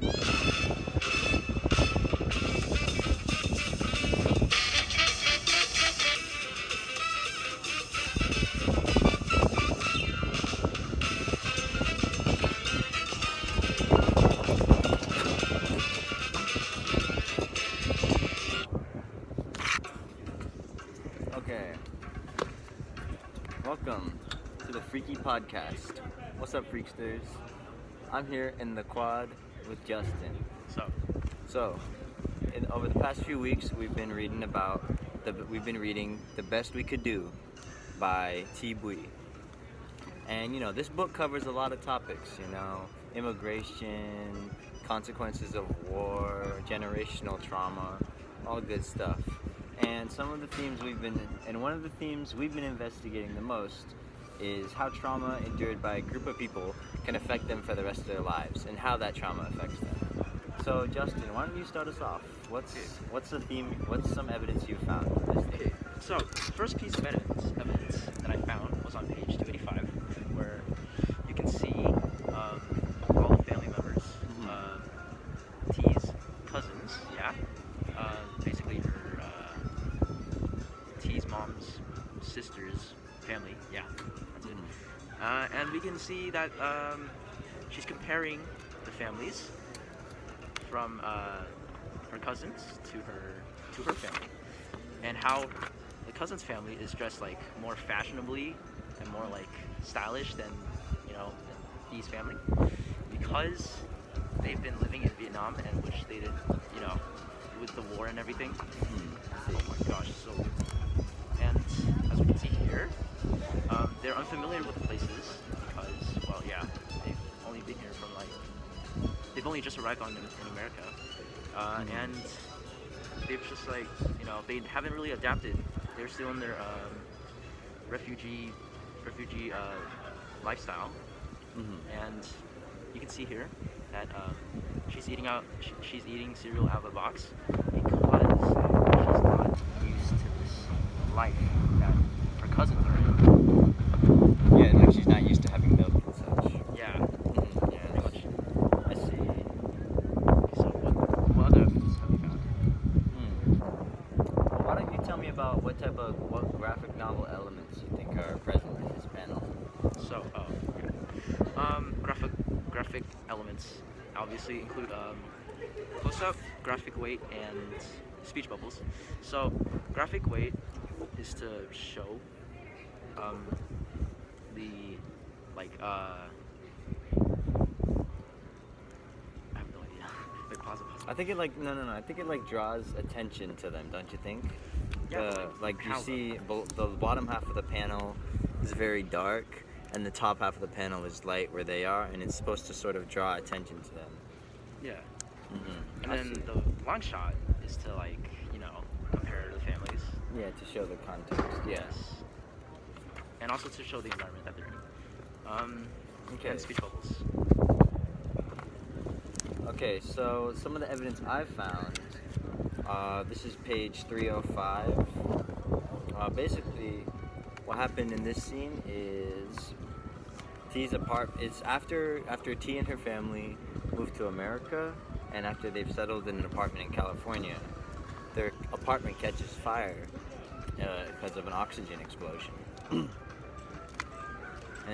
Okay, welcome to the Freaky Podcast. What's up, Freaksters? I'm here in the quad with Justin. So, over the past few weeks, we've been reading The Best We Could Do by Thi Bui. And this book covers a lot of topics. Immigration, consequences of war, generational trauma, all good stuff. And one of the themes we've been investigating the most is how trauma endured by a group of people can affect them for the rest of their lives, and how that trauma affects them. So, Justin, why don't you start us off? What's the theme? What's some evidence you found in this thing? So, the first piece of evidence that I found was on page 285, where you can see all the family members, Thi's cousins, basically her Thi's mom's sister's family, that's it. And we can see that she's comparing the families from her cousins to her family, and how the cousin's family is dressed like more fashionably and more like stylish than than Thi's family, because they've been living in Vietnam, and which they did with the war and everything. Oh my gosh, so good. And as we can see here, they're unfamiliar with the places because, they've only been here from they've only just arrived in America, and they've just they haven't really adapted. They're still in their refugee lifestyle, and you can see here that she's eating cereal out of a box because she's not used to this life that her cousins are in. Yeah, like she's not used to having milk and such. Yeah. Yeah, Pretty much. I see. So what other evidence have you found? Why don't you tell me about what graphic novel elements you think are present in this panel? So, graphic elements obviously include close-up, graphic weight, and speech bubbles. So, graphic weight is to show the I have no idea. Wait, pause. I think it I think it draws attention to them, don't you think? Yeah, You how see the bottom half of the panel is very dark, and the top half of the panel is light where they are, and it's supposed to sort of draw attention to them. Yeah. Mm-hmm. And then the long shot is to compare the families. Yeah, to show the context. Yes. And also to show the environment that they're in. Okay. And speech bubbles. Okay, so some of the evidence I've found, this is page 305. Basically, what happened in this scene is it's after Thi and her family moved to America, and after they've settled in an apartment in California, their apartment catches fire because of an oxygen explosion. And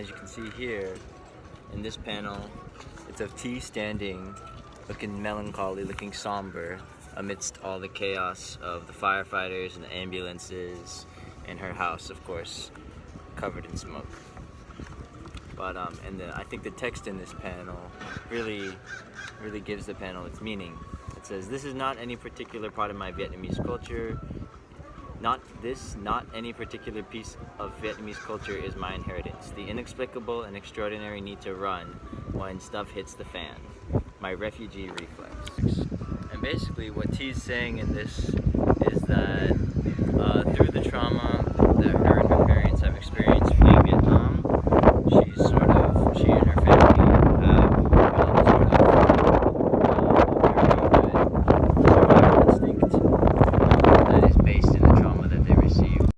as you can see here, in this panel, it's of Thi standing, looking melancholy, looking somber, amidst all the chaos of the firefighters and the ambulances, and her house, of course, covered in smoke. But I think the text in this panel really gives the panel its meaning. It says, "This is not any particular part of my Vietnamese culture. Not any particular piece of Vietnamese culture is my inheritance. The inexplicable and extraordinary need to run when stuff hits the fan. My refugee reflex." And basically what Thi's saying in this is that through the trauma that her and her parents have experienced fleeing Vietnam, she and her family have developed sort of a very good survival instinct that is based in the trauma that they received.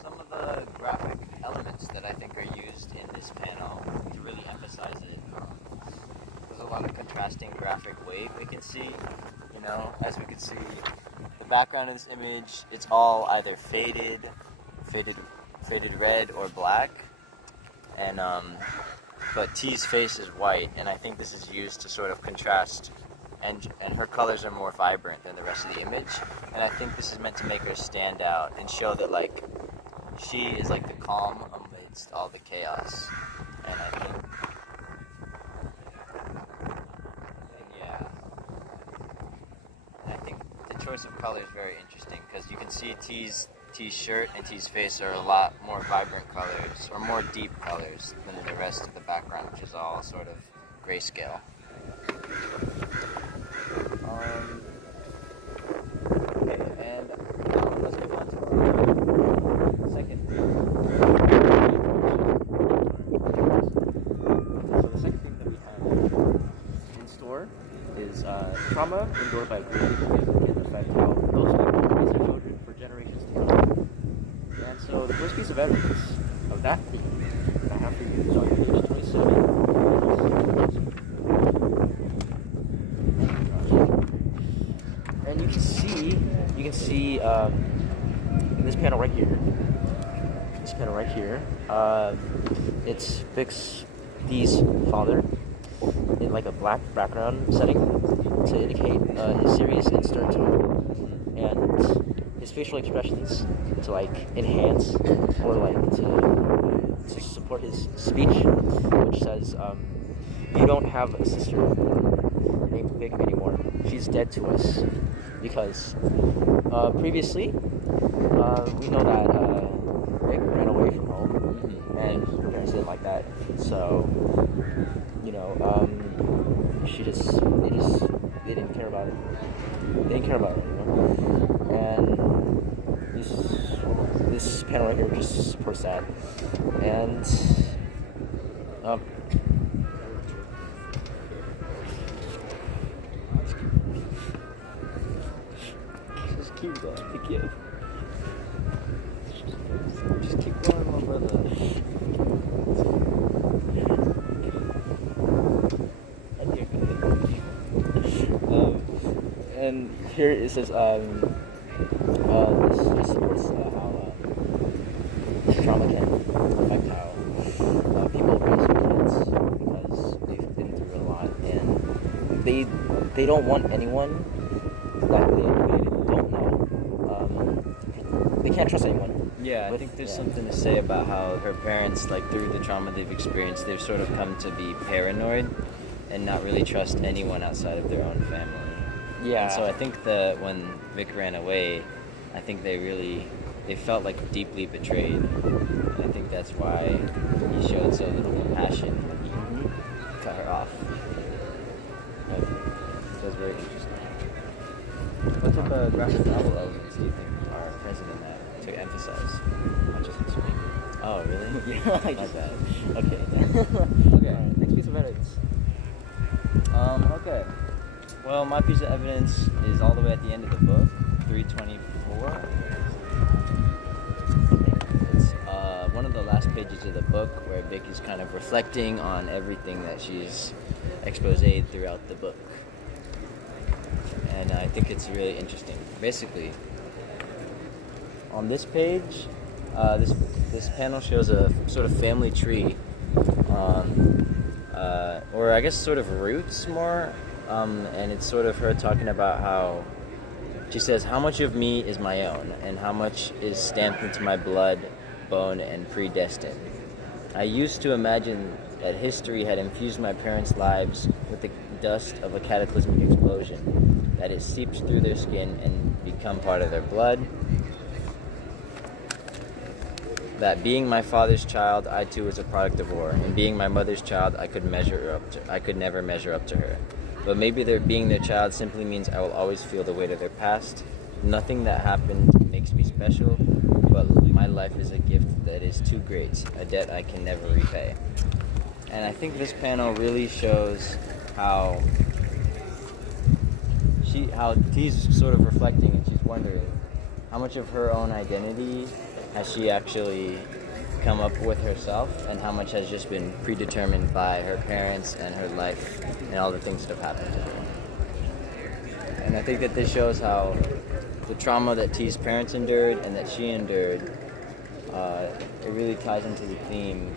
Some of the graphic elements that I think are used in this panel to really emphasize it, there's a lot of contrasting and graphic weight we can see. You know, as we can see, the background of this image, it's all either faded red or black, and but T's face is white, and I think this is used to sort of contrast, and her colors are more vibrant than the rest of the image, and I think this is meant to make her stand out and show that like she is like the calm amidst all the chaos, and I think. The choice of color is very interesting because you can see T's shirt and T's face are a lot more vibrant colors or more deep colors than the rest of the background, which is all sort of grayscale. Okay, and let's move on to the second theme. So the second theme that we have in store is trauma endured by grief and affect how those people raise their children for generations to come. And so the first piece of evidence of that theme I have for you is on page 27. And you can see in this panel right here, it's Vic's Dee's father in like a black background setting to indicate his serious and stern tone, and his facial expressions to like enhance or like to support his speech, which says, "You don't have a sister named Vic anymore. She's dead to us." Because previously, we know that Vic ran away from home, and her parents didn't like that. So, you know, they didn't care about it. They didn't care about it, you know. And this panel right here just supports that. And just keep going, thank you. Just keep going, my brother. And here it says, this just supports how trauma can affect how people raise their kids, because they've been through a lot, and they don't want anyone that they don't know. They can't trust anyone. Yeah, I think there's something to say about how her parents, like through the trauma they've experienced, they've sort of come to be paranoid and not really trust anyone outside of their own family. Yeah. And so I think that when Vic ran away, I think they felt like deeply betrayed. And I think that's why he showed so little compassion when he cut her off. But so it's very interesting. What type of graphic novel elements do you think are present in that to emphasize? Not just in speaking. Oh, really? Yeah, My bad. Okay. Okay. Alright, next piece of evidence. Okay. Well, my piece of evidence is all the way at the end of the book, 324. It's one of the last pages of the book where Vic is kind of reflecting on everything that she's exposed throughout the book. And I think it's really interesting. Basically, on this page, this panel shows a sort of family tree, or I guess sort of roots more. And it's sort of her talking about how she says, "How much of me is my own, and how much is stamped into my blood, bone, and predestined? I used to imagine that history had infused my parents' lives with the dust of a cataclysmic explosion, that it seeps through their skin and become part of their blood. That being my father's child, I too was a product of war, and being my mother's child, I could never measure up to her. But maybe being their child simply means I will always feel the weight of their past. Nothing that happened makes me special, but my life is a gift that is too great, a debt I can never repay." And I think this panel really shows how T's sort of reflecting, and she's wondering how much of her own identity has she actually come up with herself, and how much has just been predetermined by her parents and her life and all the things that have happened to her. And I think that this shows how the trauma that T's parents endured and that she endured, it really ties into the theme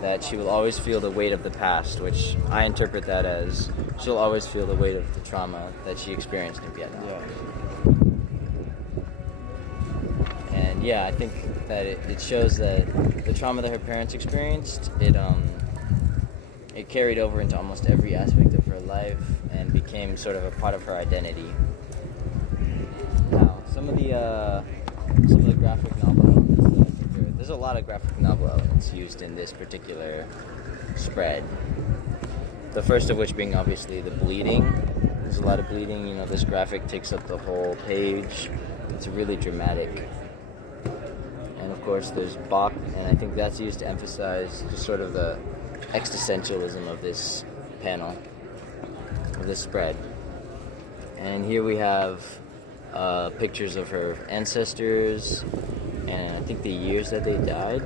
that she will always feel the weight of the past, which I interpret that as she'll always feel the weight of the trauma that she experienced in Vietnam. And yeah, I think that it shows that the trauma that her parents experienced, it carried over into almost every aspect of her life and became sort of a part of her identity. Now, some of the graphic novel elements that I think there's a lot of graphic novel elements used in this particular spread. The first of which being obviously the bleeding. There's a lot of bleeding. You know, this graphic takes up the whole page. It's really dramatic. And of course, there's Bach, and I think that's used to emphasize just sort of the existentialism of this panel, of this spread. And here we have pictures of her ancestors, and I think the years that they died.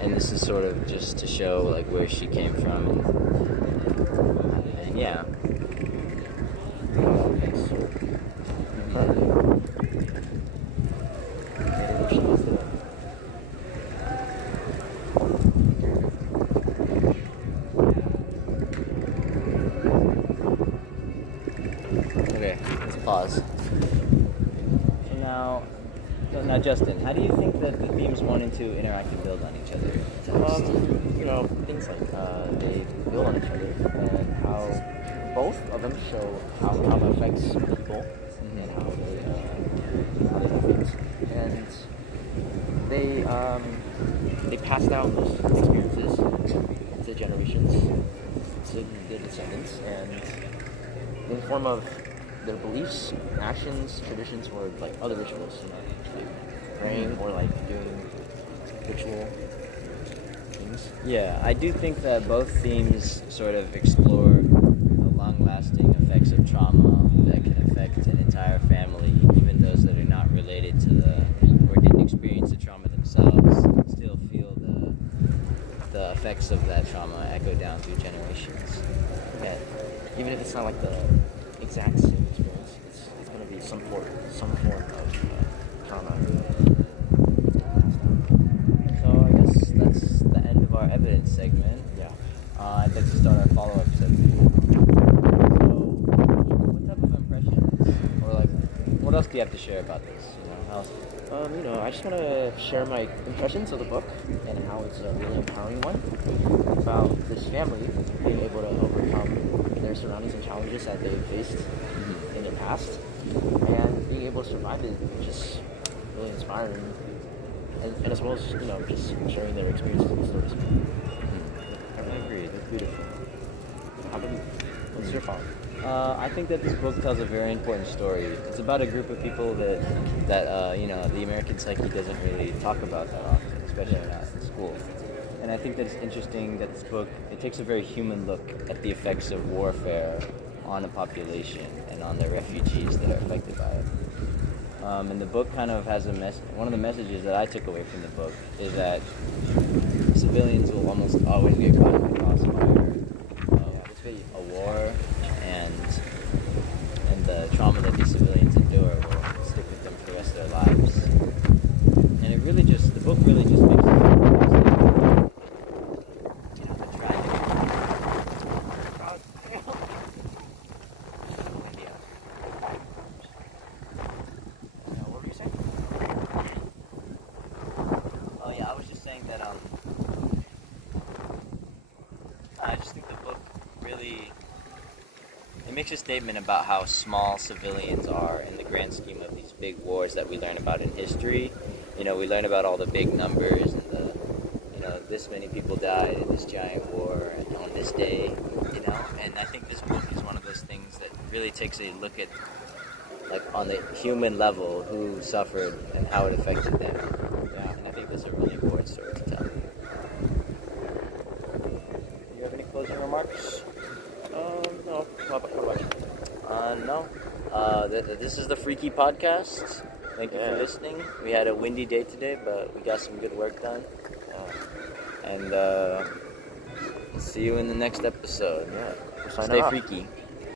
And this is sort of just to show like where she came from, and yeah. Okay, let's pause. So now Justin, how do you think that the themes 1 and 2 interact and build on each other? Things like they build on each other and how both of them show how trauma affects people and how they do things. And they pass down those experiences to generations, to their descendants, and in the form of their beliefs, actions, traditions, or like other rituals, like praying or like doing ritual things. Yeah, I do think that both themes sort of explore the long-lasting effects of trauma that can affect an entire family, even those that are not related to or didn't experience the trauma themselves, still feel the effects of that trauma echo down through generations. Yeah, even if it's not like the exact same experience, it's going to be some form of trauma. So I guess that's the end of our evidence segment. Yeah. I'd like to start our follow-up segment. So, what type of impressions, or like, what else do you have to share about this? How else? I just want to share my impressions of the book and how it's a really empowering one about this family being able to overcome their surroundings and challenges that they've faced in their past, and being able to survive it, which is really inspiring. And as well as just sharing their experiences and stories. I agree. That's beautiful. How about you? What's your thought? I think that this book tells a very important story. It's about a group of people that the American psyche doesn't really talk about that often, especially not in school. And I think that it's interesting that this book, it takes a very human look at the effects of warfare on a population and on the refugees that are affected by it. And the book kind of has one of the messages that I took away from the book is that civilians will almost always get caught in the crossfire of a war, and the trauma that these civilians endure will stick with them for the rest of their lives. And the book really just makes it the tragedy. What were you saying? Oh yeah, I was just saying that I just think the book really it makes a statement about how small civilians are in the grand scheme of these big wars that we learn about in history. We learn about all the big numbers and this many people died in this giant war on this day, and I think this book is one of those things that really takes a look at like on the human level who suffered and how it affected them. Yeah, and I think that's a really important story to tell. Do you have any closing remarks? No. How about you? No. This is the Freaky Podcast. Thank you for listening. We had a windy day today, but we got some good work done. And See you in the next episode. Yeah, we're signing Stay off. freaky.